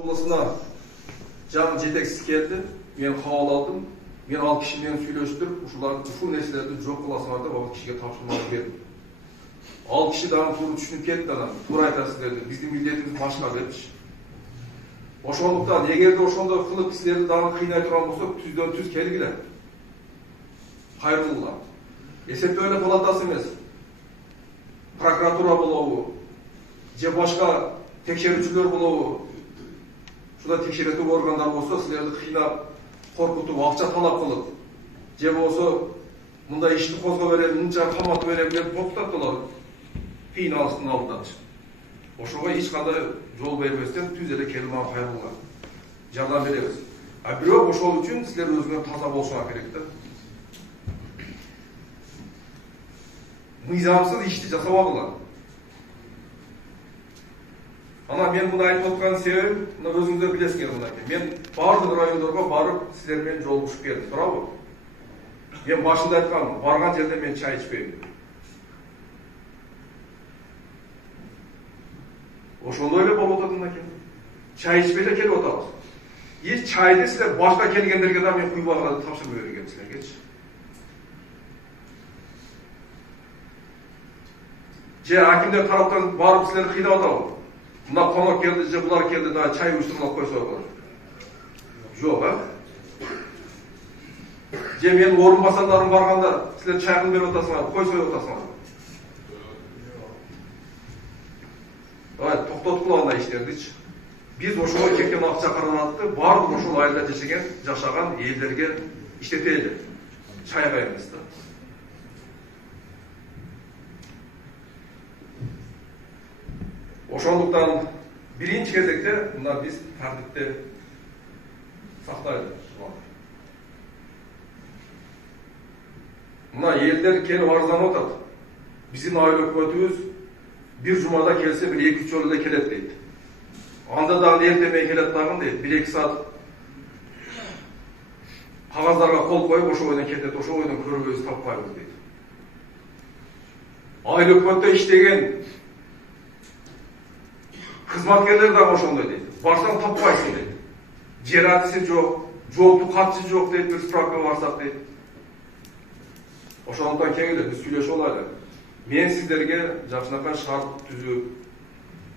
Облысына жаңы жетекшisi келді, мен қабыл алдым, мен ал кішімен сөйлестіріп, ушул нерселерди жок кыласыңар деп ал кишиге тапшырма бердим. Ал киши дагы туура түшүнүп кетти, анан туура айтасыздар деп, биздин милдетибиз башка депчи. Ошондуктан эгерде ошондой кылып силерди дагы кыйнай турган болсо, түздөн түз келгиле. Кайрылгыла. Эсептөөнү палатасы эмес, прокуратура болобу, же башка текшерүүчүлөр болобу, шуда текшеретін органдар болса, сілерді қинап, қорқытып, ақша талап қылып, же болса, мұнда ішті қозға берем, мұнша қаматы берем деп тоқтатты олар. Қиналыстың алдынан. Ошоға ешқандай жол берместен түз эле келип мага кайрылган. Жардам беребиз. А бирок ошол үчүн силер өзүңөр таза болушуңар керек да. Мыйзамсыз ишти жасабагыла. Ана мен мына айтып отқан себебim, мына өзүңүздөр билесиңер мына. Мен бардык райондорго барып, силер менен жолугушуп келдим, туурабы? Мен башында айткам, барган жерде мен чай ичпейм. Ошондой эле болуп атат мынакей. Чай ичпей эле келип атабыз. И чайды силер башка келгендерге да мен куйбагыла тапшырып берген силергечи. Же акимдер тараптан барып силерди кыйнап атабы? Мына конок келди, же булар келди, да чай уюштуруп койсо болот. Жок, а? Же менин орун басарларым барганда, силер чайын берип атасыңар, кой союп атасыңар. Токтоткула андай иштердичи. Биз ошого кеткен акча каражатты баардык ошол айылда жашаган элдерге иштетели. Чайга эмес да. Ошондуктан биринчи кезекте мына биз тартипти сактайлы. Мына элдер келип арызданып атат. Биздин айыл өкмөтүбүз бир жумада келсе бир 2-3 жолу да келет дейт. Анда дагы эртең келет дагы дейт. 1-2 саат кагаздарга кол коюп ошол бойдон кетет, ошол бойдон көрбөйбүз, таппайбыз дейт. Айыл өкмөттө иштеген кызматкерлер дагы ошондой дейт. Барсаң таппайсың дейт. Жер адреси жок, жоопту катчы жок дейт, бир справка барсак дейт. Ошондуктан келгиле, биз сүйлөшүп алайлы. Мен сиздерге жакшынакай шарт түзүп,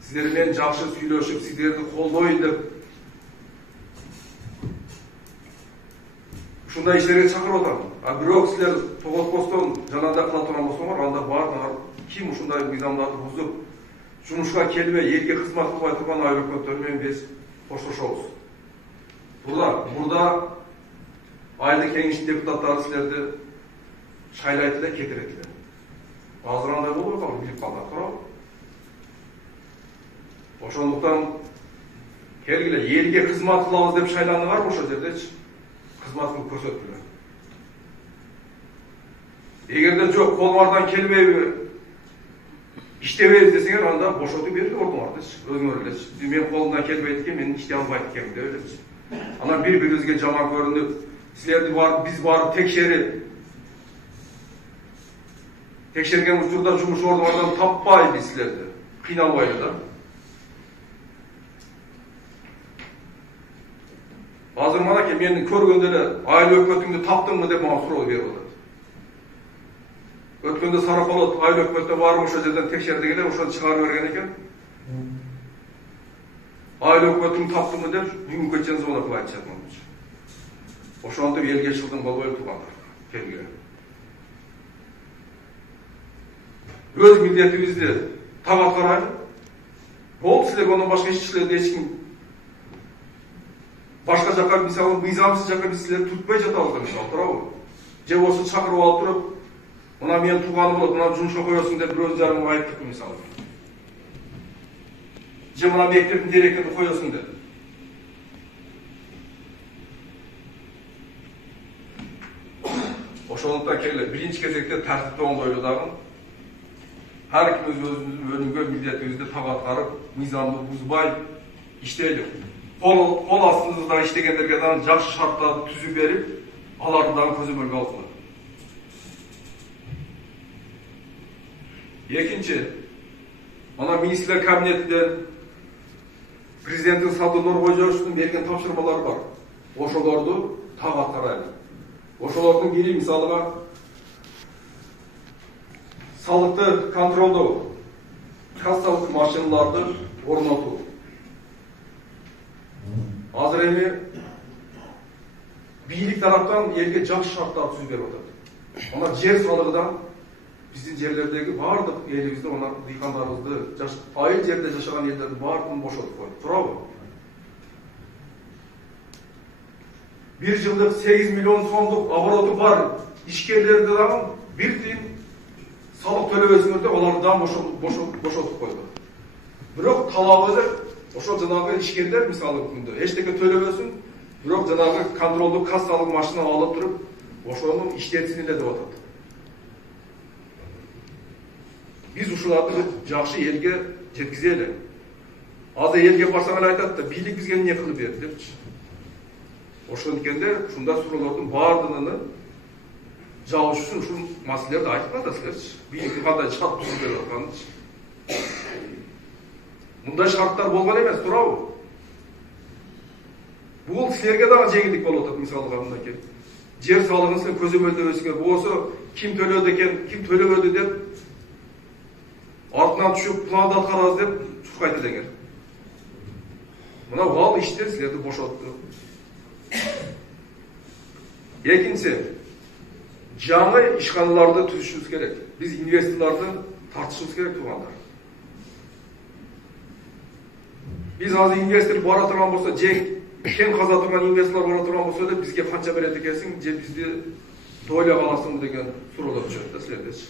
сиздер менен жакшы сүйлөшүп, сиздерди колдойн деп ушундай иштерге чакырып атам. А бирок силер тоготкостон жанагындай кыла турган болсоңор, анда баардыгы ким ушундай мыйзамдарды бузуп, жумушка келбей, элге кызмат кылбай турган айыл өкмөттөрү менен биз коштошобуз. Бурда айылдык кеңештин депутаттары силерди шайлайт эле, кетирет эле. Азыр андай болуп калды, билип калдык, туурабы? Ошондуктан келгиле, элге кызмат кылабыз деп шайландыңарбы ошол жердечи? Кызмат кылып көрсөткүлө. Эгерде жок, колуңардан келбейби, иштебейбиз десеңер, анда бошотуп берип ордуңардычы, өзүңөр элечи. Мен колумдан келбейт экен, мен иштей албайт экенмин деп элечи. Анан бири-бирибизге жаман көрүнүп, силерди барып, биз барып текшерип, текшерген учурда жумуш ордуңардан таппайбыз силерди, кыйналбайлы да. Азыр манакей мени көргөндө эле айыл өкмөтүңдү таптыңбы деп мага суроо берип атат. Өткөндө Сарапалот айыл өкмөтүнө барып ошол жерден текшердик эле, ошону чыгарып берген экен. Айыл өкмөтүңдү таптыңбы деп бүгүнкү чейин звонок кылып айтышат мынча. Ошентип элге чылдың болбой тургандар. Келгиле. Өз милдетибизди так аткарайлы. Болду, силерге ондан башка ишчилерди эч ким башка жака, мисалы, мыйзамсыз жака биз силерди tutпай жатабыз да, мисалы, туурабы? Же болсо чакырып алып туруп, мына менин тууганым болот, мына жумушка коесуң деп бирөөзү жарымга айттык, мисалы. Же мына мектептин директорун коесуң деп. Ошондуктан келгиле, биринчи кезекте тартипти оңдойлу дагы. Ар ким өзүнүн өнүгө милдетибизди так аткарып, мыйзамды бузбай иштейли. Кол астында иштегендерге дагы жакшы шарттарды түзүп берип, аларды дагы көзөмөлгө алсындар. Экинчи, ана министрлер кабинетинде Президенттин Садыр Нуркожоевичтин берген тапшырмалары бар. Ошолорду так аткарайлы. Ошолордун бири мисалыга салыкты контролдоо, кассалык машиналарды орнотуу. Азыр эми бийлик тараптан элге жакшы шарттар түзүп берип атат. Ана жер салыгыдан биздин жерлердеги бардык элибизди, ана дыйкандарыбызды, айыл жерде жашаган элдердин баардыгын бошотуп койду. Туурабы? Bir жылдык 8 миллион сомдук обороту бар ишкерлерди дагы бир тыйын салык төлөбөсүңөр деп аларды дагы бошотуп койду. Бирок талабы деп ошол жанагы ишкерлер мисалы күндө эчтеке төлөбөсүн, бирок жанагы контролдук кассалык машина алып туруп ошону иштетсин эле деп атат. Биз ушуларды жакшы элге жеткизели. Азыр элге барсаң эле айтат да, бийлик бизге эмне кылып берди депчи. Ошондукенде ушундай суроолордун баардыгын жабыш үчүн ушул маселелерди айтып атасыздарчы. Бийликтин кандай шарт түзүп берип атканынчы. Мындай шарттар болгон эмес, туурабы? Бул силерге дагы жеңилдик болуп атат, мисалга мынакей. Жер салыгын силер көзөмөлдөбөсүңөр, болсо ким төлөдү экен, ким төлөбөдү деп артынан түшүп планды аткарабыз деп чуркайт элеңер. Мына бул иштер силерди бошотту. Экинчи, жаңы ишканаларды түзүшүбүз керек. Биз инвесторлорду тартышыбыз керек туугандар. Биз азыр инвестор бара турган болсо, же кен каза турган инвесторлор бара турган болсо эле бизге канча берет экенсиң, же бизди дойлап аласыңбы деген суроолор түшөт да силердечи.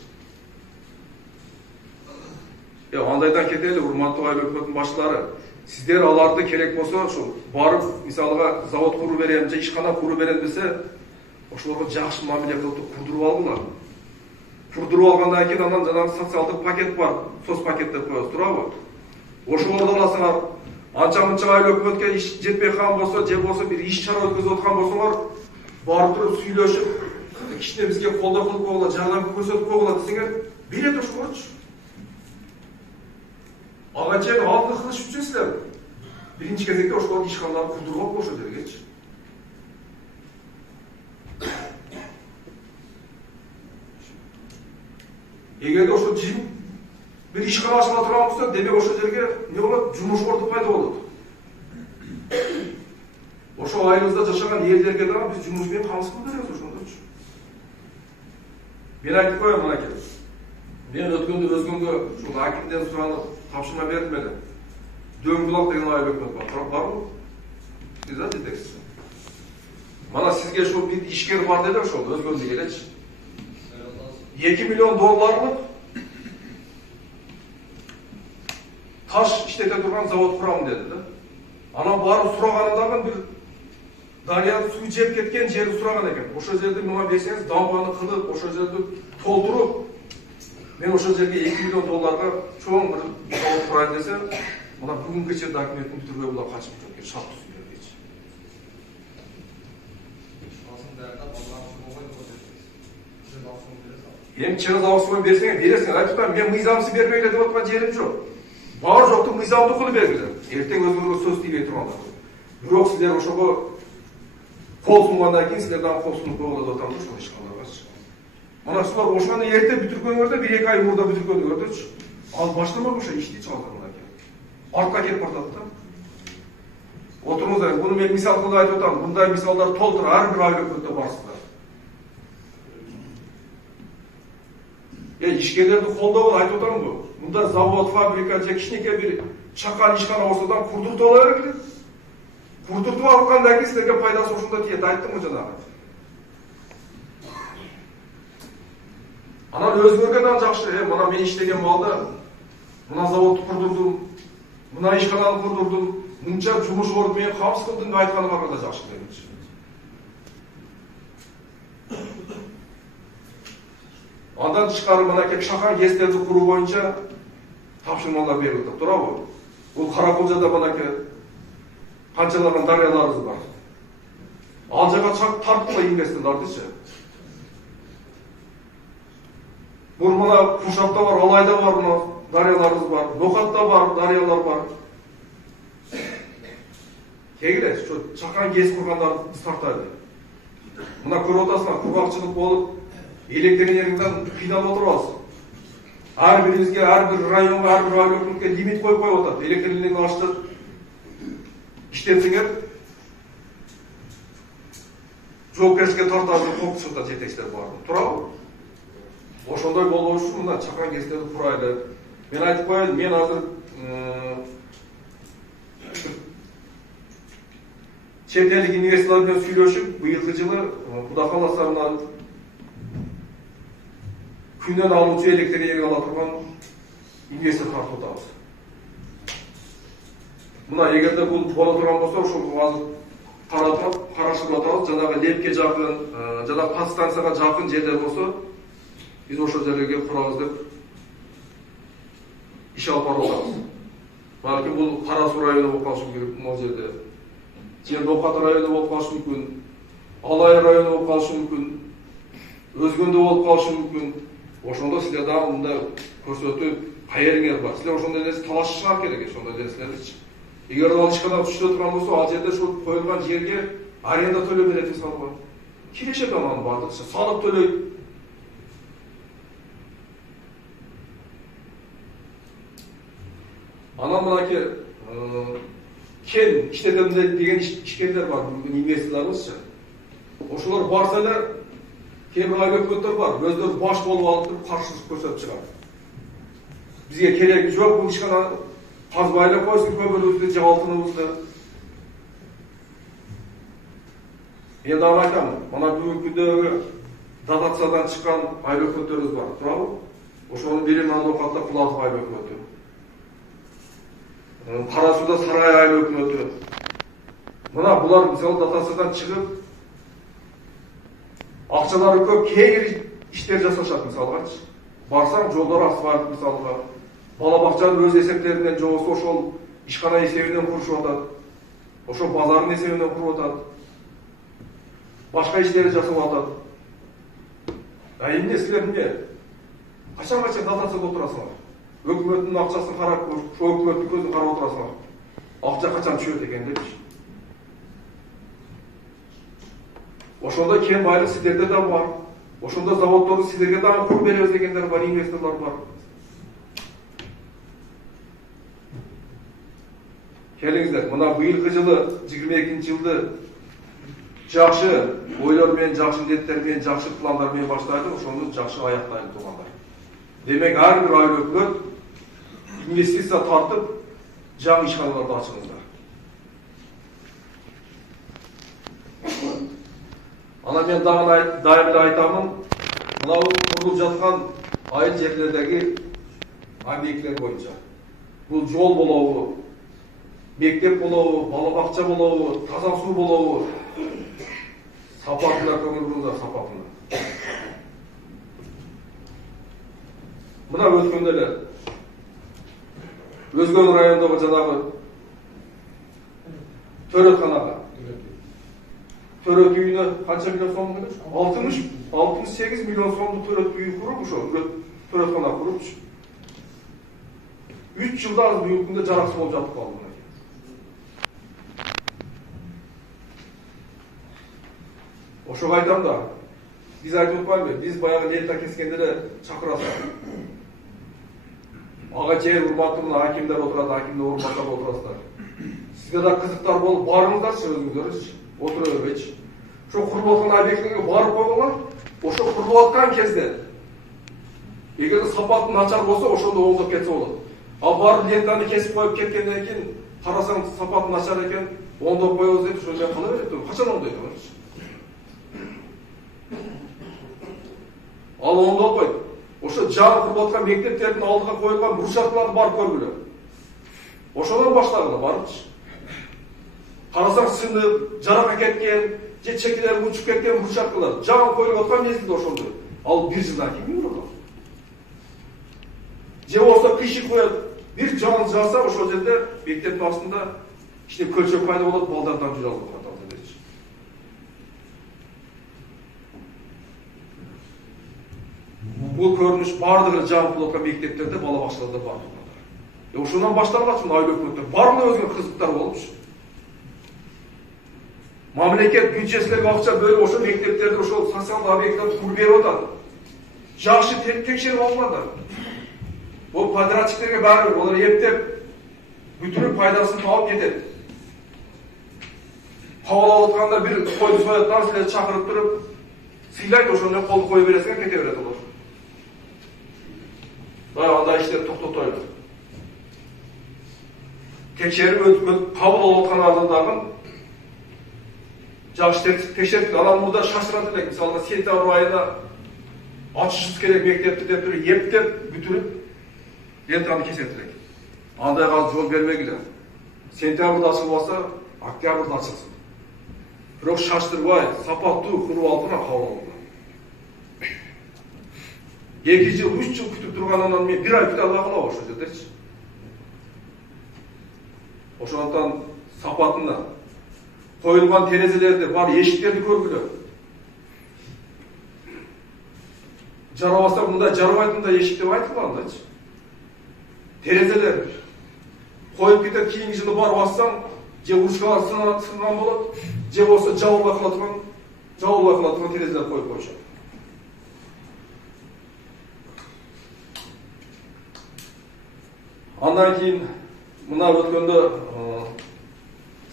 Андайдан кетели, урматтуу айыл өкмөтүнүн башчылары. Сиздер аларды керек болсо, ошол барып, мисалга завод куруп берем, же ишкана куруп берем десе, ошолорго жакшы мамиле кылып курдуруп алгыла. Курдуруп алгандан кийин анан жанагы социалдык пакет бар, соц пакет деп коебуз, туурабы? Ошолорду аласыңар. Анча-мынча айыл өкмөткө иш жетпей калган болсо, же болсо бир иш чара өткөзүп аткан болсоңор, барып туруп сүйлөшүп, кичине бизге колдоо кылып койгула, жардам көрсөтүп койгула десеңер, берет ошолорчу. Ага чейин алдын кылыш үчүн силер биринчи кезекте ошолордун ишканаларын курдурган ошол жергечи. Эгерде ошол бир ишкана ачыла турган болсо, демек ошол жерге эмне болот? Жумуш орду пайда болот. Ошол айылыбызда жашаган элдерге дагы биз жумуш менен камсыз кылып беребиз ошондочу. Мен айтып коеюн мынакей. Мен өткөндө ушул акимден суранып тапшырма бердим эле. Дөңбулак деген айыл өкмөт бар. Барбы? Сиз да жетексиз. Мана сизге ушул бир ишкер бар деди ошол өзгөндө келечи. 2 миллион долларлык таш иштете турган завод курамын деди да. Анан барып сураганында бир дарыяны суу жеп кеткен жерди сураган экен. Ошол жерди мага берсеңиз, дамбаны кылып, ошол жерди толтуруп, мен ошол жерге 2 миллион долларга чоң бир завод курайын десе, мына бүгүнкү жерде акиметтин бүтүрбөй була качып кеткен шарт түзүп бергенчи. Эми чыгыз абысына берсеңер, бересиңер. Айтып атам, мен мыйзамсыз бербейле деп аткан жерим жок. Бар жокту мыйзамдуу кылып бергиле. Эртең өзүңөргө сөз тийбей турганда. Бирок силер ошого кол сунгандан кийин силер дагы кол сунуп койгула деп атам ошол ишканаларгачы. Мына силер ошону эрте бүтүргөнгөрдө, 1-2 ай мурда бүтүргөнгөрдөчү. Ал баштамак ошо ишти чалдырган экен. Артка кетип бардат да. Отуруңуздар, буну мен мисал кылып айтып атам. Мындай мисалдар толтур ар бир айыл өкмөттө барсыздар. Ишкерлерди колдоо айтып атамбы? Мында завод, фабрика же кичинекей бир чакан ишкана болсодан курдуртуп ала бергиле. Курдуртуп алгандан кийин силерге пайдасы ошондо тиет, айттым го жанагы. Анан өзгөргө дагы жакшы, мына мен иштеген балда мына заводду курдурдум, мына ишкананы курдурдум, мынча жумуш орду менен камсыз кылдым деп айтканы бар да жакшы демекчи. Андан тышкары мынакей чакан кестерди куруу боюнча тапшырмалар берилип атат, туурабы? Бул Каракулжада мынакей канчалаган дарыяларыбыз бар. Ал жака тарттыла инвесторлордучу. Бул мына Кушапта бар, Алайда бар, мына дарыяларыбыз бар, Нокатта бар, дарыялар бар. Кегіле, чакан кез құрғандарды біз тартады. Мына көріп отырсыңдар, құрғақшылық болып, электр энергиядан қиналып отырмыз. Әрбірімізге, әрбір районға, әрбір айлыққа лимит қойып отырады. Электр энергияны ашты, іштенсіңер, жауапкершілікке тартатын қоқысында жетекшілер бар. Тұра ғой. Ошондай болмау үшін мына чакан кездерді құрайды. Мен айтып қояйын, мен азыр чет елдік инвесторлармен сүйлөшүп, быйылкы жылы Кудай кааласа мына күннен алуучу электр энергия ала турган инвестор тартып атабыз. Мына эгерде бул боло турган болсо, ошол азыр карашып атабыз. Жанагы Лепке жакын, жанагы кат станцияга жакын жерлер болсо, биз ошол жерлерге курабыз деп иш алып барып атабыз. Балким бул Кара Суу району болуп калышы мүмкүн, могу жерде. Чердокат району болуп калышы мүмкүн, Алай району болуп калышы мүмкүн, Өзгөндө болуп калышы мүмкүн. Ошондо силер дагы мындай көрсөтүп, кайерыңер бар. Силер ошондой нерсе талашышыңар керек, ошондой нерселерди. Эгер ал ишкана түштө турган болсо, ал жерде ошол коюлган жерге аренда төлөп берет мисалга. Кирешет анан бардык, салык төлөйт. Анан мынакей кен иштетем деген ишкерлер бар, бүгүн инвесторлорубузчу. Ошолор барса эле кээ бир айыл-өкмөттөр бар, өздөрү баш болуп алып туруп каршылык көрсөтүп чыгат. Бизге кереги жок, бул ишкана казбай эле койсун көмүрүбүздү же алтыныбызды. Мен дагы айтам, мына бүгүнкү күндөгү дотациядан чыккан айыл-өкмөттөрүбүз бар, туурабы? Ошонун бири мына Нокатта Кулатов айыл-өкмөтү. Кара Сууда Сарай айыл-өкмөтү. Мына булар мисалы дотациядан чыгып, акчалары көп кейбір иштер жасашат мисалгачы. Барсаң жолдор асфальт мисалга, бала бакчанын өз эсептеринен же болбосо ошол ишкана эсебинен курушуп атат. Ошол базардын эсебинен куруп атат. Башка иштерди жасап атат. Эмне силер эмне? Качан дотацияда отурасыңар? Өкмөттүн акчасын карап, ошол өкмөттүн көзүн карап отурасыңар. Акча качан түшөт экен депчи. Ошондо кен байлык силерде да бар. Ошондо заводдорду силерге дагы куруп беребиз дегендер бар, инвесторлор бар. Келиңиздер, мына быйылкы жылы 22-жылды жакшы ойлор менен, жакшы милдеттер менен, жакшы пландар менен баштайды, ошону жакшы аяктайлы туугандар. Демек ар бир айыл-өкмөт инвестиция тартып, жаңы ишканаларды ачыңыздар. Ана мен дайым эле айтамын, мынау курулуп жаткан айыл жерлердеги объекттер боюнча. Бул жол болобу, мектеп болобу, бала бакча болобу, таза суу болобу, сапатына көңүл буруңдар, сапатына. Мына өткөндө эле Өзгөн районундагы жанагы төрөтканага төрөт үйүнө канча миллион сом келет? 68 миллион сомду төрөт үй куруп, ошо төрөткана куруп 3 жылда аз бүгүнкү күндө жараксыз болуп жатып калды. Ошого айтам да, биз айтып атпайбы, биз баягы лента кескенде эле чакырасыздар. Ага чейин урматтуу мына акимдер отурат, акимдин орунбасары отурасыздар. Сизге да кызыктар болуп барыңыздарчы өзүңүздөр. Отура бербейчи. Ошо курулуп аткан объектиге барып койгула, ошо курулуп аткан кезде эгерде сапаты начар болсо, ошондо оңдоп кетсе болот. Ал барып лентаны кесип коюп кеткенден кийин карасаң сапаты начар экен, оңдоп коебуз деп ошондой кала берет. Качан оңдойт алар? Ал оңдолбойт. Ошо жаңы куруп аткан мектептердин алдыга коюлган брусчаткаларды барып көргүлө. Ошодон баштагыла барыпчы. Карасаң сынып, жарака кеткен, же чекелер учуп кеткен брусчаткалар жаңы коюлуп аткан мезгилде ошондо. Ал 1 жылдан кийин үйрөнөт. Же болсо киши коет, бир жаңы жаса ошол жерде мектептин астында иште көлчөк пайда болот, балдардан жүрө алып атат. Бул көрүнүш бардыгы жаңы куруп аткан мектептерде, бала бакчаларда бар. Ошондон башталган айыл-өкмөттөр барлыгы өзүнө кызыктар болупчу. Мамлекет бюджеттерге акча бөлүп ошо мектептерде ошол социалдык объекттер куруп берип атат. Жакшы текшерип алганда. Бул подрядчиктерге баары олар эптеп бүтүрүп пайдасын тауып кетет. Кабыл алып атканда бир койду сояттар силерди чакырып туруп, сыйлайт ошондой колду кое бересиңер, кете берет алар. Баягы андай иштерди токтотойлу. Текшерип кабыл алып аткан алдындагы жакшы текшерип, анан мурда шашырат элек. Мисалы сентябрь айында ачышыбыз керек мектепти деп туруп, эптеп бүтүрүп лентаны кесет элек. Андайга жол бермегиле. Сентябрда ачылбаса, октябрда ачылсын. Бирок шаштырбай, сапаттуу куруп алып кабыл алган. 2 жыл, 3 жыл күтүп тургандан мен 1 ай күтө албай калам ошол жердечи. Ошондон сапатына коюлган терезелерди, бар эшиктерди көргүлө. Жарабаса мындай жарабайтындай эшик деп айтылгандачы. Терезелер коюп кетет, кийинки жылы барып бассаң, же урушкалар сынган болот, же болсо жабылбай кала турган терезелер коюп коюшат. Андан кийин мына өткөндө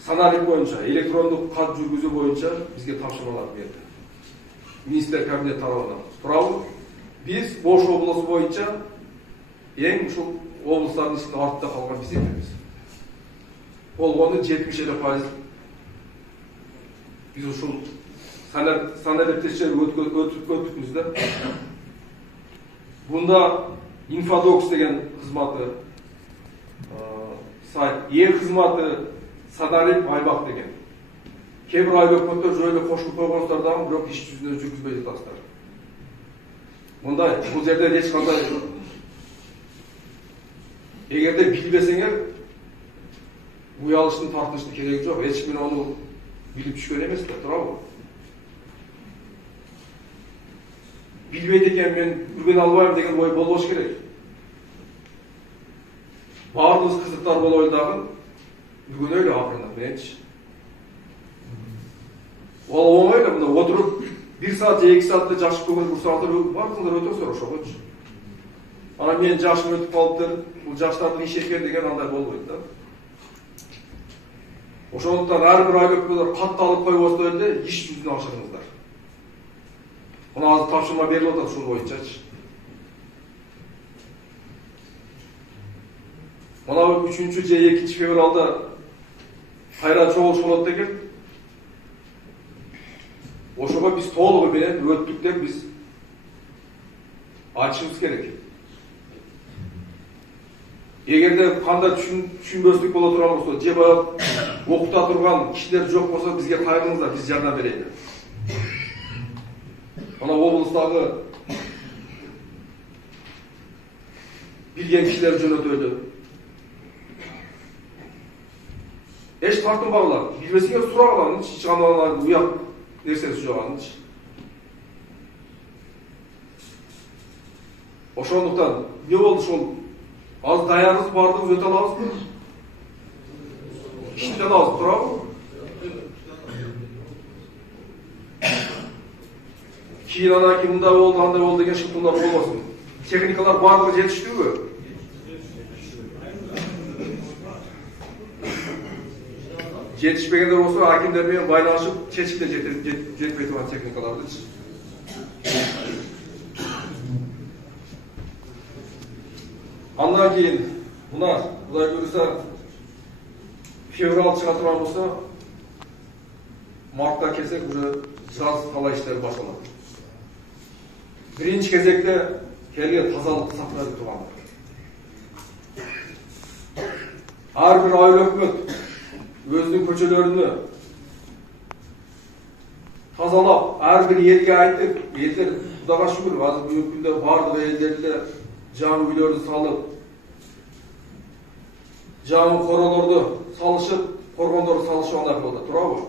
саналик боюнча, электрондук кат жүргүзүү боюнча бизге тапшырмалар берди. Министр кабинет тарабынан. Туурабы? Биз Ош облусу боюнча эң ушул облустардын ичинде артта калган биз экенбиз. Болгону 70% биз ушул саналик текшерүү өткөздүкпүз да. Бунда Infodokс деген кызматы, сайт, кызматы Саналик аймак деген. Кээ бир аймактар жөнүндө кошулуп койгонсуздар дагы, бирок иш жүзүндө жүргүзбөй жатасыздар. Мындай, бул жерде эч кандай эгерде билбесеңер, уялыштын тартыштын кереги жок. Эч ким аны билип түшкөн эмес да, туурабы? Билбейт экен, мен үргөнө албайм деген ой болбош керек. Баардыгыбыз кызыктар болойлу дагы, үргөнөйлү акырында менчи. Ол оңой эле, мына отуруп 1 саат же 2 саатта жакшы көңүл бурсаңыздар, бардыңыздар өтөсүздөр ошогочу. Анан мен жашым өтүп калыптыр, бул жаштардын иши экен деген андай болбойт да. Ошондуктан ар бир айлыктар катталып койбосо эле иш жүзүнө ашырыңыздар. Мына азыр тапшырма берилип атат ушул боюнчачы. Мына 3 же 2 февралда кайра чогулуш болот экен. Ошого биз толугу менен өттүк деп биз айтышыбыз керек. Эгерде кандай түшүнбөстүк боло турган болсо, же баягы окута турган кишилер жок болсо, бизге кайрылыңыздар, биз жардам берели. Мына облустагы билген кишилер жөнөтөлү. Эч тартынбагыла, билбесеңер сурагыла, эч кандай уят нерсеси жок анычы. Ошондуктан не болду ошол? Азыр даярбыз, бардыгыбыз өтө алабызбы? Иштей алабыз, туурабы? Кийин анан ким мындай болду, андай болду деген шыктуулар болбосун. Техникалар бардыгы жетиштүүбү? Жетишпегендер болсо, акимдер менен байланышып, чечимге жетпей турган техникалардычы. Андан кийин мына Кудай буйруса февраль чыга турган болсо, мартта келсек уже жаз кала иштери башталат. Биринчи кезекте келген тазалыкты сактап турган. Ар бир айыл өкмөт өзүнүн көчөлөрүнү тазалап, ар бир элге айтып, элдер Кудайга шүгүр, азыр бүгүнкү күндө бардык элдерде жаңы үйлөрдү салып, жаңы королорду салышып, коргондорду салышып андай болду, туурабы?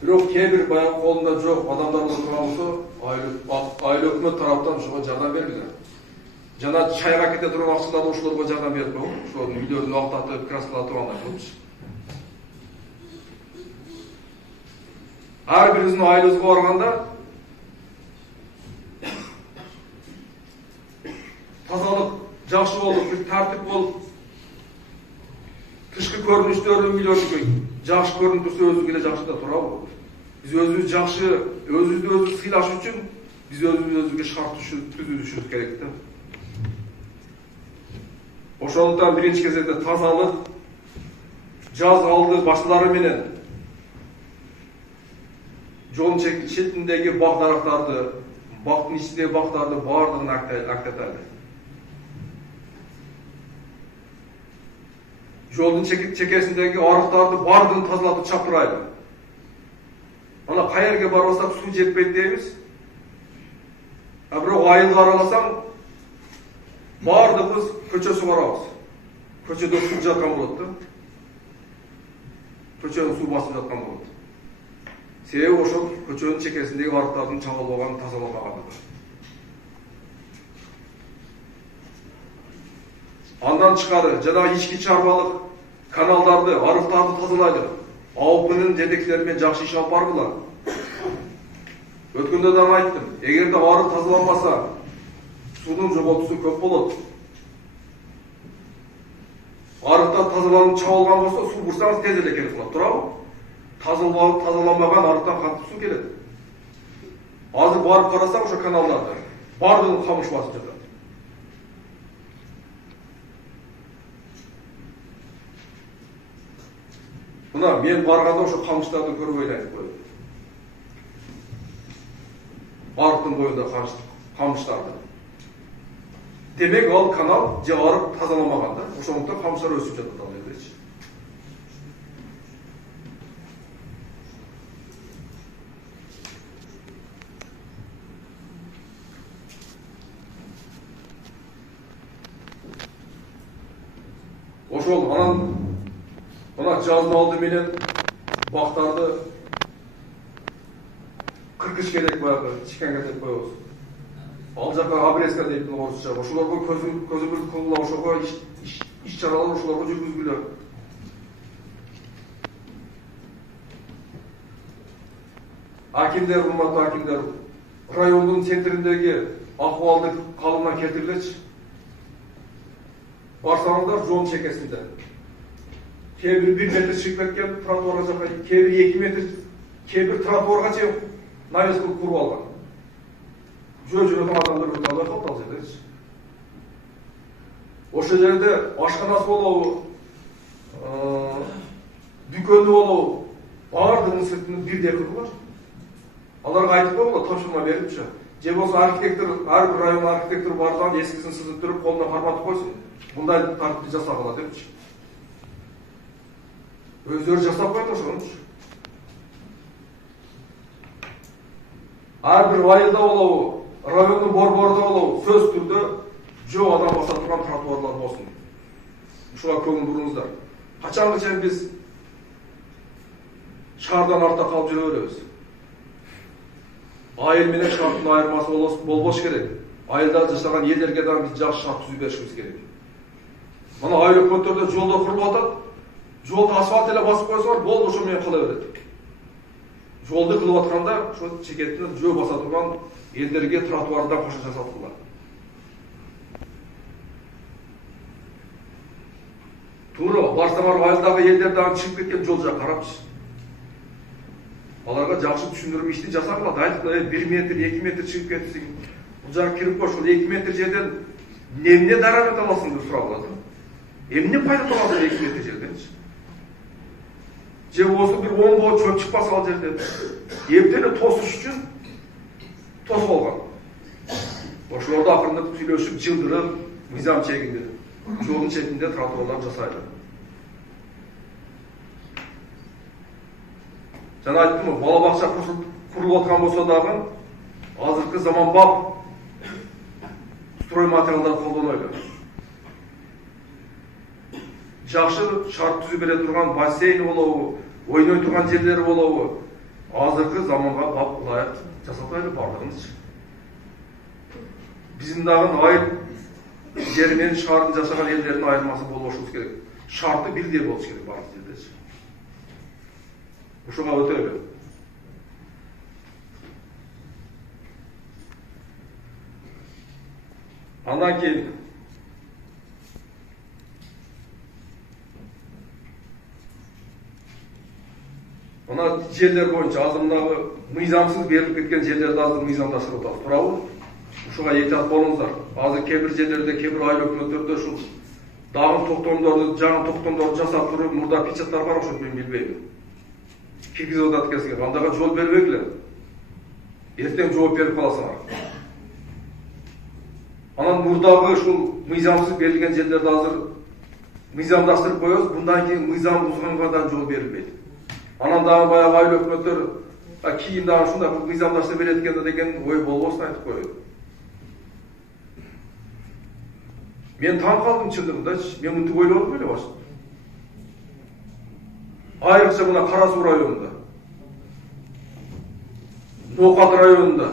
Бирок кээ бир баягы колунда жок адамдар боло турган болсо, айыл өкмөт тараптан ошого жардам берилген. Жана чайга кете турган акчаларды ошолорго жардам берип койгон, ошолордун үйлөрүн актатып, краскалатып андай болчу. Her birimizin ailemize barganda tazalık жақсы болып, bir тәртіп болып, тышқы көрініштерін үйлерді жақсы көрініп тұрса өзімізге де жақсы да тұра ғой. Biz özümüz жақсы, özümüzді өзіміз сыйлашу үшін, biz özümüzге шарт түзу керек. Ошондуктан биринчи кезекте тазалык, жаз алды башталары менен жолдун четиндеги бак-дарактарды, бактын ичиндеги бактарды баардыгын актаталы. Жолдун чекесиндеги арыктарды баардыгын тазалатып чапырайлы. Ана кайерге барбасак суу жетпейт дейбиз. А бирок айылга караласаң баардыгыбыз көчө сугарабыз. Көчөдө суу жаткан болот да. Көчөнү суу басып жаткан болот. Себеби ошол көчөнүн чекесиндеги арыктардын чагылбаганын тазаламагандыгы. Андан тышкары жана ички чарбалык каналдарды, арыктарды тазалайлы. Ауылдын жетекчилери менен жакшы иш алып баргыла. Өткөндө да айттым, эгерде арык тазаланбаса, суунун жоготуусу көп болот. Арыктар тазаланып чабылган болсо, суу бурсаңыз тез эле келип калат, туурабы? Тазаланбаган арыктан кантип суу келет? Азыр барып карасак, ошо каналдарды баардыгын камыш басып жатат. Мына мен барганда ошо камыштарды көрүп айланып койдум. Арыктын боюнда камыштарды. Демек ал канал же арык тазаламаган да. Ошондуктан камыштар өсүп жатат ал жердечи. Ошол анан мына жаздын алды менен бактарды кыркыш керек баягы чикенге деп коебуз. Ал жака обрезка дейт орусча. Ошолорго көзүбүздү кылгыла, ошого иш чаралар ошолорго жүргүзгүлө. Акимдер, урматтуу акимдер, райондун центриндеги акыбалды калыбына келтирилечи. Барсаңыздар жол чекесинде. Кээ-бир 1 метр чыгып кеткен тротуарга жака, кээ-бир 2 метр, кээ-бир тротуарга чейин навес кылып куруп алган. Жүрөтөн адамдар өтө албай калды ал жердечи. Ошол жерде ашканасы болобу, дүкөнү болобу, баардыгынын сыртын бирдей кылгыла. Аларга айтып койгула, тапшырма берипчи. Же болсо архитектор, ар бир район архитектор бардыган эскисин сызып туруп, колуна карматып койсун. Мындай тартипти жасагыла депчи. Өздөрү жасап койду ошонучу. Ар бир айылда болобу, райондун борборунда болобу, сөз түрдө жөө адам баса турган тротуарлар болсун. Ушуга көңүл буруңуздар. Качанга чейин биз шаардан артта калып жүрө беребиз? Айыл менен шаардын айырмасы болбош керек. Айылда жашаган элдерге да биз жакшы шарт түзүп беришибиз керек. Мына аэропорттордо жолдор курулуп атат. Жолду асфальт эле басып койсоңор, болду, ошо менен кала берет. Жолду кылып атканда, ошо чекеттен жөө баса турган элдерге тротуардан кошо жасатылган. Туура, барсаңар айылдагы элдер дагы чыгып кеткен жол жака карапчы. Аларга жакшы түшүндүрүп ишти жасагыла. Айтып, 1 метр, 2 метр чыгып кетсең, бул жака кирип кош, 2 метр жерден эмне дарамет аласың деп сурагыла. Эмне пайда табасың 2 метр жерденчи? Же болсо бир оңго чөп чыкпаса ал жерден. Эмтеле тосуш үчүн тосуп алган. Ошолорду акырындап сүйлөшүп, жылдырып, мыйзам чегинде, жолдун четинде тротуарлар жасайлы. Жана айттым, бала бакча курулуп аткан болсо дагы азыркы заманбап строй материалдар колдонойлу. Жакшы шарт түзүп бере турган бассейн болобу, ойной турган жерлери болобу, азыркы заманга бап ылайык жасатайлы бардыгыбыз. Биздин дагы айыл жери менен шаардын жашаган элдердин айырмасы болушубуз керек. Шарты бирдей болуш керек бардык жерде. Ушуга өтөлү. Андан кейін мына жерлер бойынша азыр мынагы мыйзамсыз берилип кеткен жерлерди азыр мыйзамдаштырып атабыз, туурабы? Ушуга этият болуңуздар. Азыр кээ бир жерлерде, кээ бир айыл өкмөттөрдө ушул дагы токтомдорду, жаңы токтомдорду жасап туруп, мурда печаттар бар окшойт, мен билбейм. Киргизип атат экенсиңер. Андага жол бербегиле. Эртең жооп берип каласыңар. Анан мурдагы ушул мыйзамсыз берилген жерлерди азыр мыйзамдаштырып коебуз. Мындан кийин мыйзам бузганга да жол берилбейт. Анан дагы баягы айыл өкмөттөр кийин дагы ушундай мыйзамдаштырып берет экен деген ой болбосун айтып коет. Мен таң калдым чындыгындачы. Мен мынтип ойлободум эле башында. Айрыкча мына Кара Суу районунда, Ноокат районунда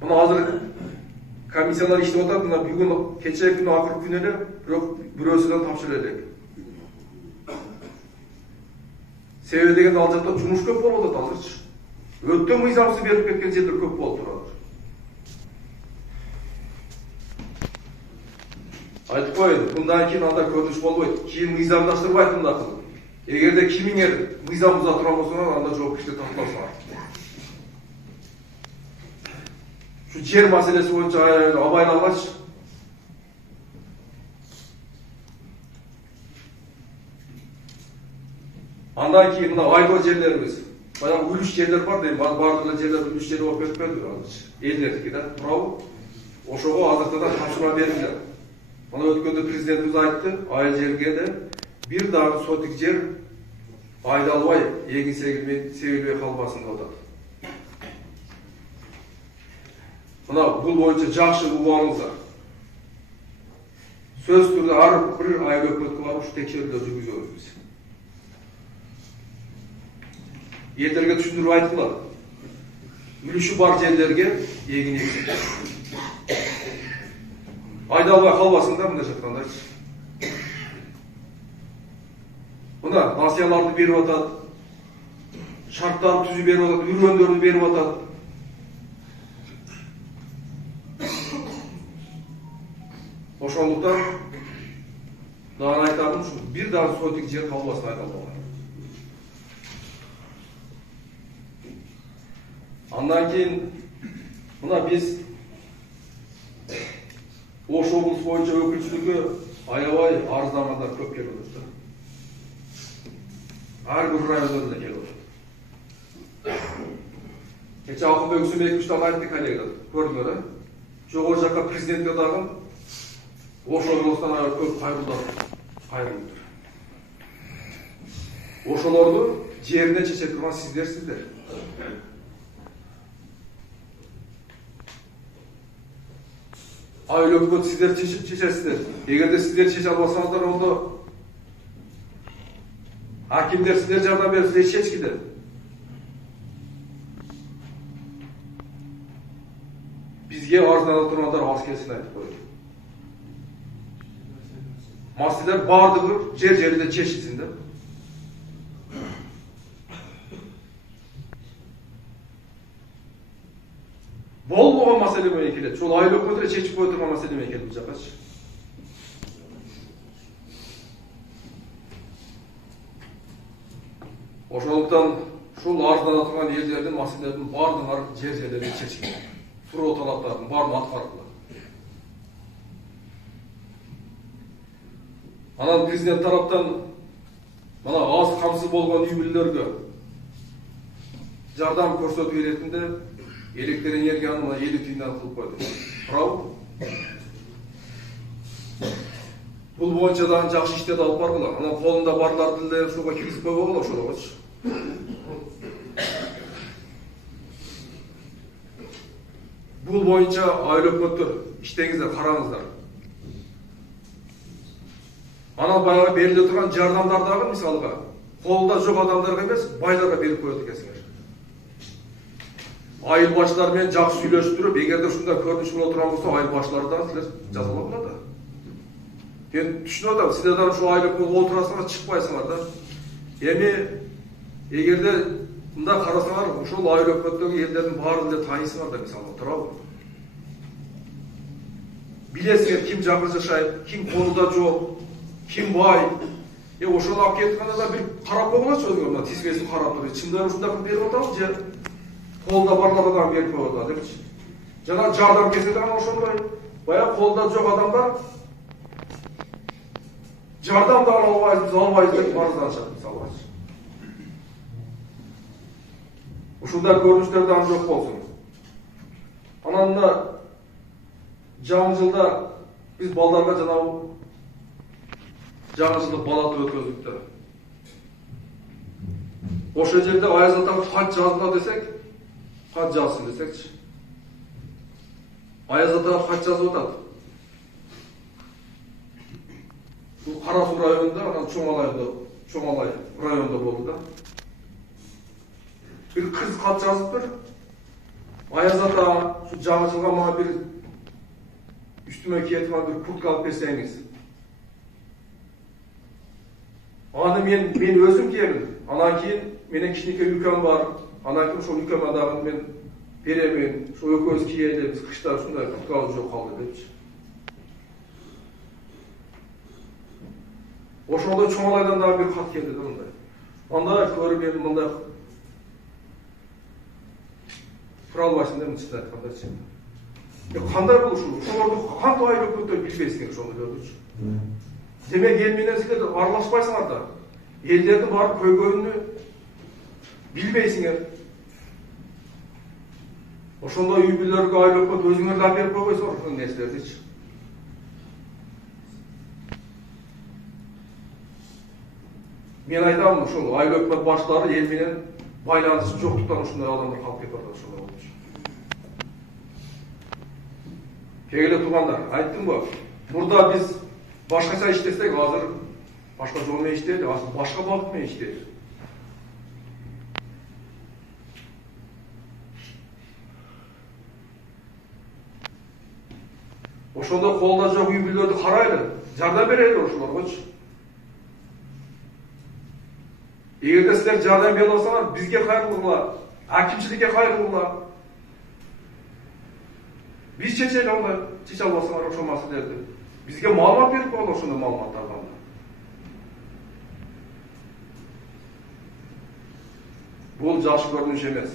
мына азыр комиссиялар иштеп атат. Мына бүгүн кечээ күнү акыркы күнү эле бирок бирөөсүнөн тапшырып элек. Себеби дегенде ал жакта жумуш көп болуп атат азырчы. Өтө мыйзамсыз берип кеткен жерлер көп болуп турат. Айтып коеюн, мындан кийин анда көрүнүш болбойт. Кийин мыйзамдаштырбайт мындай кылып. Эгерде кимиңер мыйзам буза турган болсоңор, анда жоопкерчиликке тартыласыңар. Şu жер маселеси боюнча абайлангачы. Андан кийин мына айдоо жерлерибиз, баягы үлүш жерлер бар дейм, бардык жерлер үлүш жери болуп кетпеди азырчы. Элдердики да, туурабы? Ошого азыртадан тапшырма берилген. Мына өткөндө президентибиз айтты, айыл жерге де бир дагы сотик жер айдалбай, эгин себилбей калбасын деп атат. Мына бул боюнча жакшы угуп алыңыздар. Сөзсүз түрдө ар бир айыл өкмөткө барып ушу текшерүүлөрдү жүргүзөбүз биз. Элдерге түшүндүрүп айтылат. Үлүшү бар жерлерге эгин эксин. Айдалбай калбасыңдар мындай жаткандачы. Мына насыяларды берип атат, шарттарды түзүп берип атат, үйрөндөрдү берип атат. Ошондуктан дагы айтамын, ушу бир дагы сотик жер калбасын айдалбаган. Андан кийин мына биз Ош облус боюнча өкүлчүлүккө аябай арыздангандар көп келип атат. Ар бир райондон келип атат. Кечээ Акылбек Үсүмбековичтан айтты коллега, көрдүңөр, жогору жакка президентке дагы Ош облусунан көп кайрылдыр. Ошолорду жерине чече турган сиздер. Айыл өкмөт сиздер чечесиздер. Эгерде сиздер чече албасаңыздар, ондо акимдер сиздер жардам берип сиздер чечкиле. Бизге арызданып тургандар аз келсин айтып коет. Маселелер бардыгы жер-жеринде чечилсин да. Болбогон маселе менен келет. Ошол айыл өкмөтү чечип кое турган маселе менен келип жатачы. Ошондуктан ушул арызданып турган элдердин маселелердин бардыгын жер-жерлеринде чечилет. Суроо талаптардын баарын аткарылды. Анан президент тараптан мына аз камсыз болгон үй бүлөлөргө жардам көрсөтүү иретинде электр энергияны 50 тыйындан кылып койду. Туурабы? Бул боюнча дагы жакшы иштеп алып баргыла. Анан колунда барларды деле ушуга киргизип койгула ошологочу. Бул боюнча айыл өкмөттөр иштеңиздер, караңыздар. Анан баягы бериле турган жардамдардагы мисалга колунда жок адамдарга эмес, байларга берип коет экенсиңер. Айыл башчылары менен жакшы сүйлөштүрүп, эгерде ушундай көрүнүш боло турган болсо, айыл башчылары дагы силер жазалап да. Мен түшүнүп атам, силер дагы ушу айыл өкмөткө отурасыңар, чыкпайсыңар да. Эми эгерде Мында қарасаңар, ошол айыл өкмөттөгү элдердин баарын эле таанисыңар да, мисалы, туурабы? Билесиңер ким жакыр жашайт, ким конуда жок, ким бай. Ошону алып кетканда да бир карап койгулачы өзүңөр, мына тизмесин карап туруп, чындап ушундай кылып берип атабы же колунда барлар адам берип коюп атат депчи. Жана жардам келсе дагы ошондой. Баягы колунда жок адамдар жардам да албайбыз деп арызданышат, мисалы. Ушундай көрүнүштөр дагы жок болсун. Анан мына жаңы жылда биз балдарга жанагы жаңы жылдык бала тур өткөздүк да. Ошол жерде Аяз атага кат жазгыла десек, кат жазсын десекчи. Аяз атага кат жазып атат. Бул Кара Суу районунда, анан Чоңалай районунда болду да. Bir kız kat жазып bir. Аяз ата, şu жаңы жылга мага bir üstüme kiyetime bir kurtka alıp berсеңиз. Аны мен өзüm киемин. Анан кийин менен кичинекей үлкөм бар. Анан кийин ошол үлкөм дагы мен беремин. Ошо экөөбүз кийели, биз кышта ушундай курткабыз жок калды депчи. Ошондо Чоңалайдан дагы bir кат келди да мындай. Анда көрүп мен мындай тура албайсың да чын айткандачы. Кандай болушу? Ошолорду кантип айыл өкмөттөр билбейсиңер ошону көрдүчү. Демек эл менен силер аралашпайсыңар да. Элдердин баары көйгөйүнү билбейсиңер. Ошондой үй бүлөлөргө айыл өкмөт өзүңөр да берип койбойсуңар ошол нерселердичи. Мен айтамын, ошол айыл өкмөт баштары эл менен байланышы жоктуктан ушундай адамдар калып кетип атат ошол болчу. Кегеле туугандар, айттым го, мурда биз башкача иштесек, азыр башка жол менен иштейт, азыр башка багыт менен иштейт. Ошондо колдо жок үй бүлөлөрдү карайлы, жардам берели ошолоргочу. Эгерде силер жардам бере алсаңар, бизге кайрылгыла, акимчиликке кайрылгыла. Биз чечели аны, чече албасаңар ошол маселелерди. Бизге маалымат берип койгула ошондой маалыматтардан. Бул жакшы көрүнүш эмес.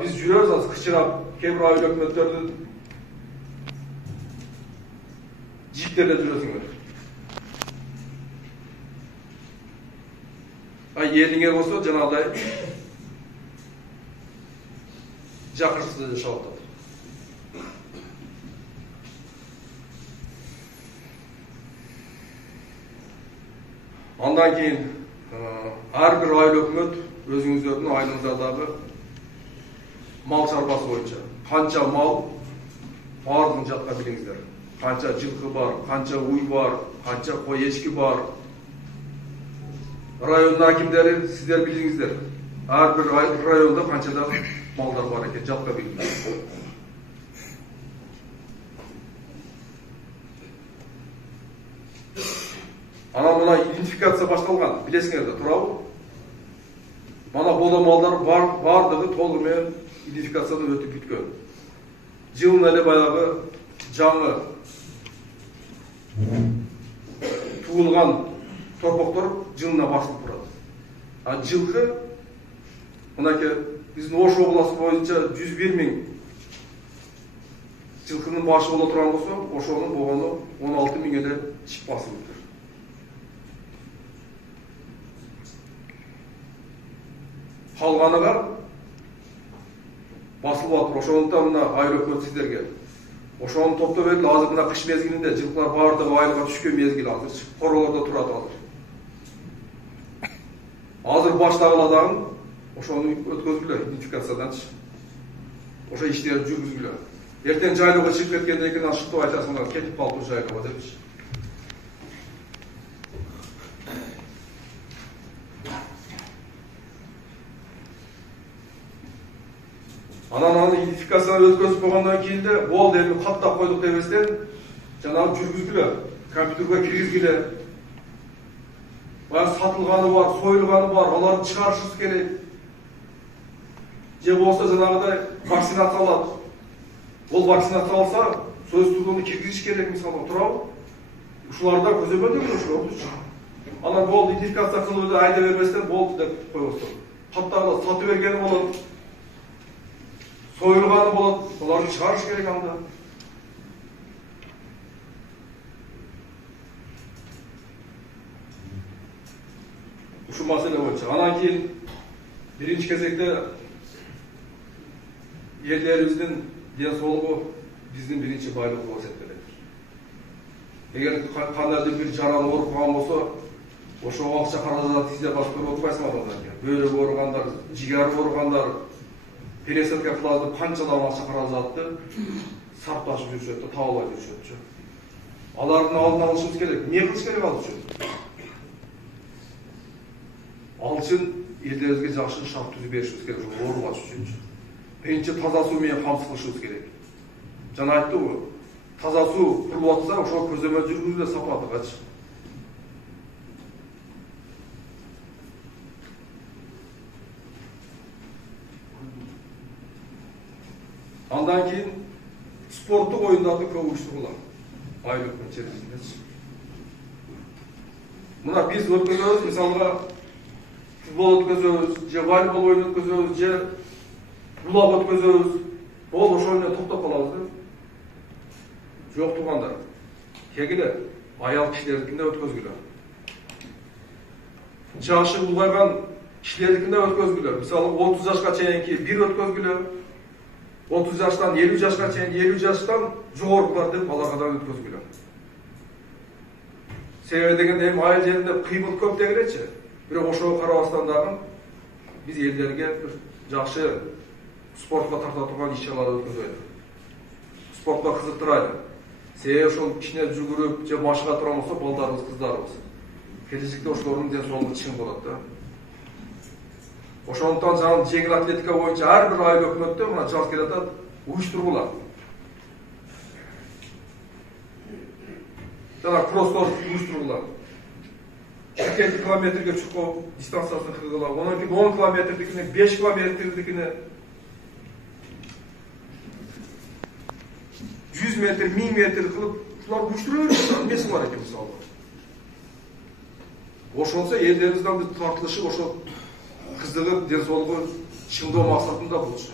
Биз жүрөбүз азыр кычырап, кээ бир айыл өкмөттөрдүн жиптерде жүрөсүңөр. Элиңер болсо жанагыдай жакырсыз жашап атат. Андан кийин ар бир айыл өкмөт өзүңүздөрдүн айылыңыздагы мал чарбасы боюнча канча мал баардыгын жатка билиңиздер. Канча жылкы бар, канча уй бар, канча кой эчки бар. Райондун акимдери сиздер билиңиздер. Ар бир районда канчада малдар бар экен, жатка билиңиздер. Анан мына идентификация башталган, билесиңер да, туурабы? Мана боло малдар бардыгы толугу менен идентификациядан өтүп бүткөн. Жылына эле баягы жаңы туулган торпоктор жылына басылып турат. Жылкы мынакей биздин Ош областы боюнча 101 000 жылкынын башы боло турган болсо, ошонун болгону 16 000 эле чип басылып тур. Калганыга басылып атыр. Ошондуктан мына айыл өкмөт сиздерге ошону топтоп берди. Азыр мына кыш мезгилинде жылкылар баардыгы айылга түшкөн мезгил азыр. Королордо турат азыр. Азыр баштагыла дагы ошону өткөзгүлө идентификацияданчы. Ошо иштерди жүргүзгүлө. Эртең жайлоого чыгып кеткенден кийин ашыктап айтасыңар, кетип калды жайлоого депчи. Анан аны идентификацияны өткөзүп койгондон кийин де болду, эми каттап койдук дебестен жанагы жүргүзгүлө, компьютерге киргизгиле. баягы сатылганы бар, союлганы бар, аларды чыгарышыбыз керек. Же болса жанагыдай вакцинациялап, ол вакцинацияласа, сөз түрдө киргизиш керек мисалы, туурабы? Ушуларда көзөмөлдөгөн ошол. Анан болду идентификация кылып эле айда бербестен болду деп коебуз. Каттагы сатып бергени болот. Союлганы болот. Буларды чыгарыш керек анда. Ушул маселе боюнча. Анан кийин биринчи кезекте элдерибиздин ден соолугу биздин биринчи байлыгыбыз болуп эсептелет. Эгер кандайдыр бир жаран ооруп калган болсо, ошого акча каражат издеп басып отпайсың адамдарга. Бөйрөк ооругандар, жигер ооругандар, пересадка кылады, канчадан акча каражатты сарпташып жүрүшөт, табылбай жүрүшөт. Алардын алдын алышыбыз керек. Эмне кылыш керек ал үчүн? Ал үчүн элдерибизге жакшы шарт түзүп беришибиз керек, оорубаш үчүн. Биринчи таза суу менен камсыз кылышыбыз керек. Жана айттыбы, таза суу курулуп атса, ошол көзөмөл жүргүзүлө сапатыгачы. Андан кийин спорттук оюндарды көп уюштурулат. Айлык чечиминдечи. Мына биз өткөзөбүз, мисалга футбол өткөзөбүз, же волейбол оюн өткөзөбүз, же булак өткөзөбүз. Бол ошол менен токтоп калабыз да. Жок туугандар. Кегиле аял кишилердикинде өткөзгүлө. Жашы улгайган кишилердикинде өткөзгүлө. Мисалы 30 жашка чейинки бир өткөзгүлө. 30 жаштан 50 жашка чейин, 50 жаштан жогорулар деп аларга да өткөзгүлө. Себеби дегенде эми айыл жеринде кыймыл көп дегенечи. Бирок ошого карабастан дагы биз элдерге бир жакшы спортко тарта турган иш-чаралар өткөзөйүн. Спортко кызыктырайлы. Себеби ошол кичине жүгүрүп, же машыга турган болсо балдарыбыз, кыздарыбыз. Келечекте ошолордун ден соолугу чың болот да. Ошондуктан жаңы жеңил атлетика боюнча ар бир айыл өкмөттө мына жарыс келе атат, уюштургула. Жана кросстор уюштургула. 2 километрге чукуп дистанциясын кыргыла, 10 километрдикине, 5 километрдикине 100 метр, 1000 метр кылып, ушулар уюштура берет. Эмеси бар экен мисалы. Ошонсо элдерибизден бир тартылышып, ошо кыздыгып, ден соолугу чыңдоо максатында болчу.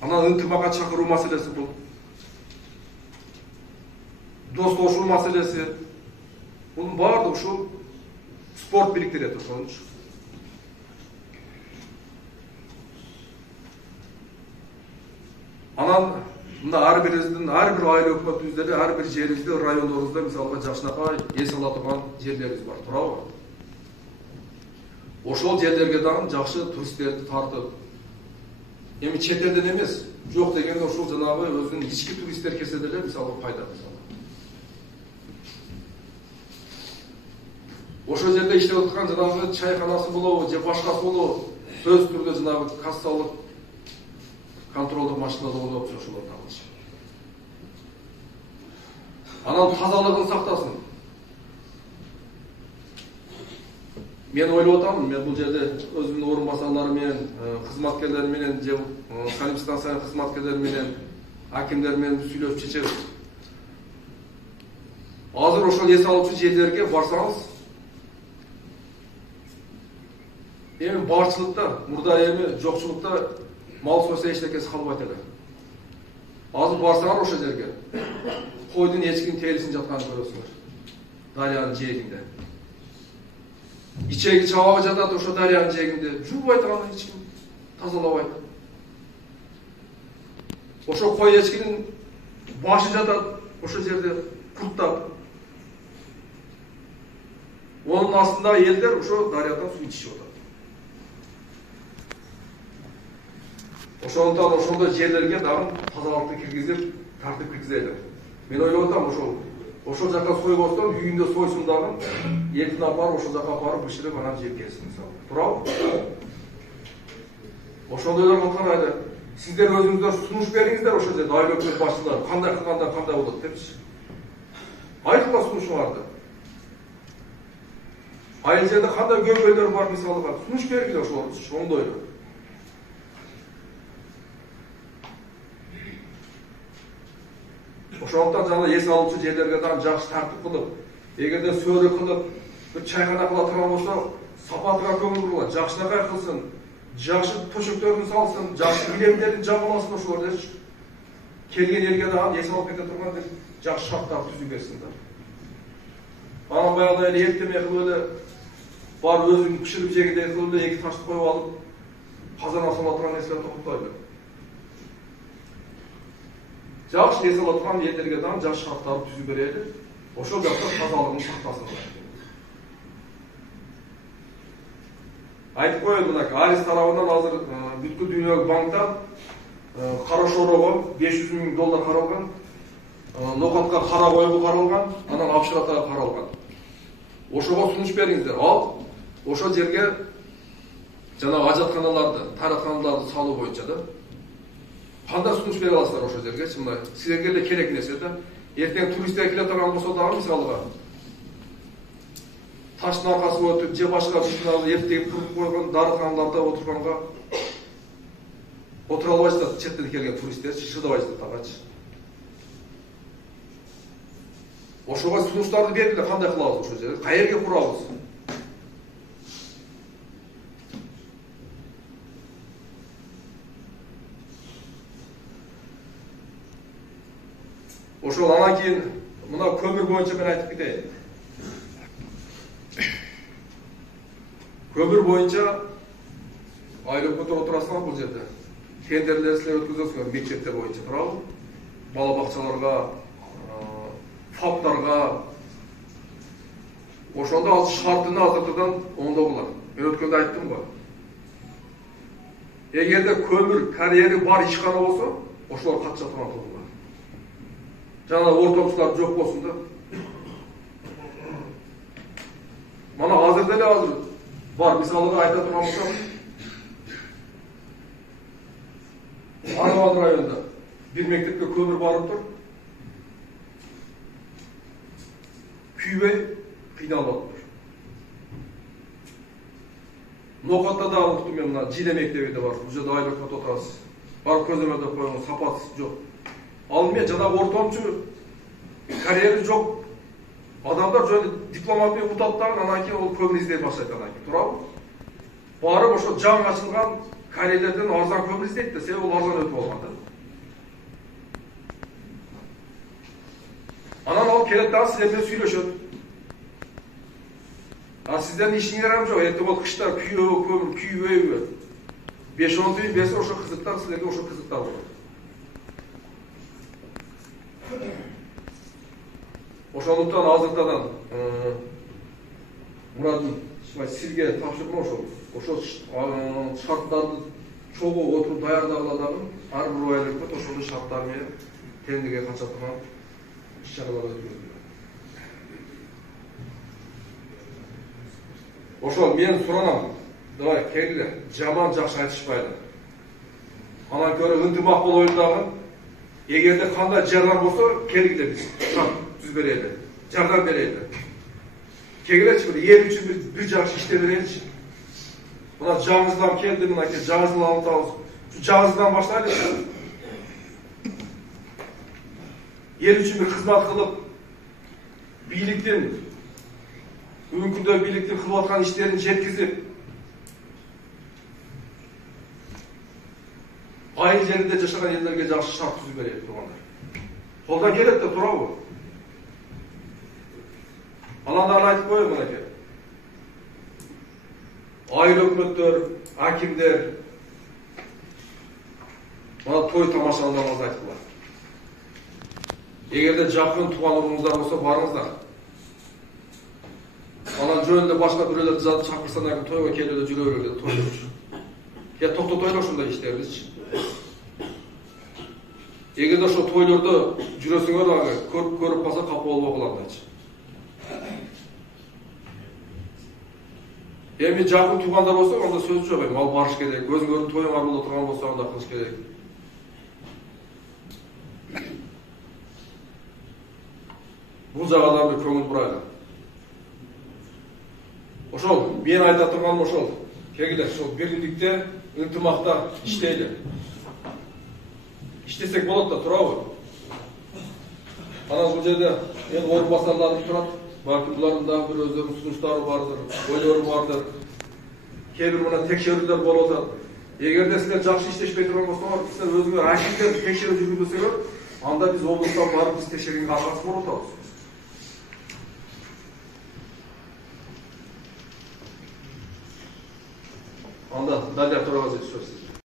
Анан ынтымакка чакыруу маселеси бул. Достошуу маселеси. Бунун баардыгы ушул спорт бириктирет ошончу. Анан мында ар бирибиздин, ар бир айыл өкмөтүбүздө, ар бир жерибизде, райондорубузда мисалга жакшынакай эс ала турган жерлерибиз бар, туурабы? Ошол жерлерге дагы жакшы туристтерди тартып, эми чет элден эмес, жок дегенде ошол жанагы өзүнүн ички туристтер келсе деле мисалга пайда мисалы. Ошол жерде иштеп аткан жанагы чайканасы болобу, же башкасы болобу, сөз түрдө жанагы кассалык контролдук машиналар болуп ошолор табылыш. Анан тазалыгын сактасын. Мен ойлоп атам, мен бул жерде өзүмдүн орун басарлары менен, кызматкерлер менен, же санэпидстанция кызматкерлери менен, акимдер менен сүйлөшүп чечебиз. Азыр ошол эс алуучу жерлерге барсаңыз, эми барчылыкта, мурда эми жокчулукта мал сойса эчтекеси калбайт эле. Азыр барсаңар ошол жерге койдун эчкинин терисин жатканын көрөсүңөр. Дарыянын жээгинде. Ичеги чабагы жатат ошо дарыянын жээгинде. Жуубайт аны эч ким, тазалабайт. Ошо кой эчкинин башы жатат ошол жерде курттап. Онун астында элдер ошо дарыядан суу ичишип атат. Ошондуктан ошондой жерлерге дагы тазалыкты киргизип, тартып киргизели. Мен ойлоп атам, ошол жака сойбостон үйүндө сойсун дагы, этин апарып ошол жака апарып бышырып анан жеп келсин мисалы. Туурабы? Ошондойлор кылган сиздер өзүңүздөр сунуш бериңиздер ошол жерде айыл өкмөт башчылары кандай кылганда кандай болот депчи. Айтыла сунушуңарды. Айыл жерде кандай көйгөйлөр бар мисалга, сунуш бергиле ошолорду чоңдойлу. Ошондуктан жана эс алуучу жерлерге дагы жакшы тартип кылып, эгерде сөөрө кылып, бир чайкана кыла турган болсо, сапатыга көңүл бурулат, жакшынакай кылсын, жакшы төшөктөрүн салсын, жакшы билемдерин жабыласын ошолорду. Келген элге дагы эс алып кете турган бир жакшы шарттар түзүп берсин да. Анан баягыдай эле эртеме кылып эле бар өзүң пиширип жегидей кылып эле эки ташты коюп алып, казанга сала турган нерселерди токуттайлы. Жакшы эс ала турган элдерге дагы жакшы шарттарды түзүп берели. Ошол жакта тазалыгын сактасын. Айтып коеюн мына Арис тарабынан азыр бүткүл дүйнөлүк банктан карашоорого $500,000 каралган, нокатка кара койгу каралган, анан апшыратага каралган. Ошого сунуш бериңиздер. Ал ошол жерге жана ажатканаларды, тараканаларды салуу боюнча да. Кандай сунуш бере аласыздар ошол жерге? Чынында силерге эле керек нерсе да. Эртең туристтер келе турган болсо дагы мисалга таштын аркасы өтүп, же башка бир эртең туруп койгон дарыканаларда отурганга отура албайсыздар, четтен келген туристтер шыдабайсыздар тагачы. Ошого сунуштарды бергиле, кандай кылабыз ошол жерде? Каерге курабыз? Ошол анан кийин мына көмүр боюнча мен айтып кетейин. Көмүр боюнча айыл өкмөттөр отурасыңар бул жерде. Тендерлер силер өткөзөсүңөр мектептер боюнча, туурабы? Бала бакчаларга, ФАПтарга. Ошондо ал шартын азыртуудан оңдогула. Мен өткөндө айттым го. Эгерде көмүр карьери бар ишкана болсо, ошолор катыша турган тургула. Жана ортомчулар жок болсун да. Мана азыр деле азыр бар, мисалга айта турган болсом, Арван районунда бир мектепке көмүр барып тур. Күйбөй кыйналып атыптыр. Нокатта да уктум мен мына Жиле мектебинде бар. Бул жерде айыл өкмөт отурасыз. Барып көзөмөлдөп койгон сапаты жок. Ал эми жанагы ортомчу карьери жок адамдар жөн дипломат менен утат дагы, анан кийин ол көмүр издей баштайт анан кийин, туурабы? Барып ошо жаңы ачылган карьерлерден арзан көмүр издейт да, себеби ол арзан өтүп алган да. Анан ал келет дагы силер менен сүйлөшөт. А сиздердин ишиңер ам жок, эртең ол кышта күйөө көмүр күйбөйбү? 5-10 үй берсе ошо кызыктар силерге ошо кызыктар болот. Ошондуктан азыртадан Мурадын силге тапшырдым ошол шарттарды чогуу отуруп даярдагыла дагы ар бир айыл өкмөт ошол шарттар менен тендерге кача турган иш-чаралар өткөрүлдү. Ошол мен суранам, давай келгиле, жаман жакшы айтышпайлы. Анан көрө ынтымак болойлу дагы. Эгерде кандай жардам болсо, келгиле биз түзүп берели, жардам берели. Келгилечи бир эл үчүн бир жакшы иште береличи. Мына жаңыздан келди, мына жаңыздан алып жаңыздан баштайлы. Эл үчүн бир кызмат кылып, бийликтин бүгүнкү күндө бийликтин кылып аткан иштерин жеткизип, айыл жеринде жашаган элдерге жакшы шарт түзүп берели тургандар. Колдон келет да, туурабы? Анан дагы айтып коеюн мынакей. Айыл өкмөттөр, акимдер мына той тамашаларыңызды айткыла. Эгерде жакын тууган уруңуздар болсо барыңыздар. Анан жөнүндө башка бирөөлөрдү заты чакырсаң, тойго келип эле жүрө бергиле, той жүрчү. Токтотойлу ушундай иштерибизчи. Эгерде ошо тойлордо жүрөсүңөр дагы көрүп калса капа болбогула андайчы. Эми жакын туугандар болсо, анда сөз жок, эми ал барыш керек. Өзүңөрдүн тоюңар боло турган болсо, анда кылыш керек. бул жагаларга көңүл бурайлы. Ошол мен айта турганым ошол. Кегилер, ошол биримдикте, ынтымакта иштейли. İştesek болот да, турабы? Анан бул жерде эл орун басарларыбыз турат. Балким булардын дагы бир өздөрүнүн сунуштары бардыр, ойлору бардыр. Кээ бир мына текшерүүлөр болуп атат. Эгерде силер жакшы иштешпей турган болсоңор, силер өзүңөр архивдер текшерүү жүргүзсөңөр, анда биз облустан барып биз текшергенге аргасыз болуп атабыз. Анда Далия Турабазович сөз.